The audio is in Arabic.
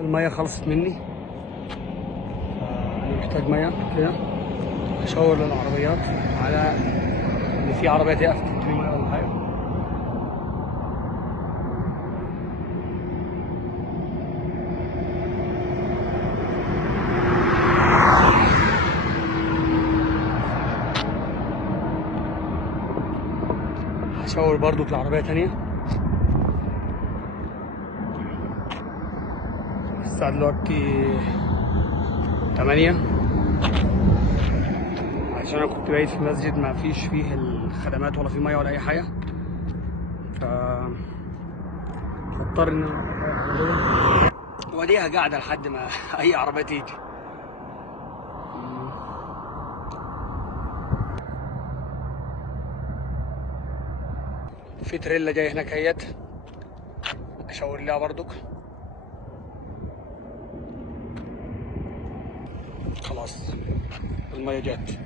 المية خلصت مني، أنا محتاج مية كده. أشاور للعربيات على إن في عربية تقف تديني مية ولا حاجة. هشاور برضو لعربية تانية. الساعة دلوقتي 8، عشان انا كنت بايت في مسجد ما فيش فيه الخدمات ولا فيه ميه ولا اي حاجه، ف هضطر ان انا واديها قاعده لحد ما اي عربيه تيجي. في تريلا جاي هناك اهيت، اشاور لها برضك. خلاص الميه جت.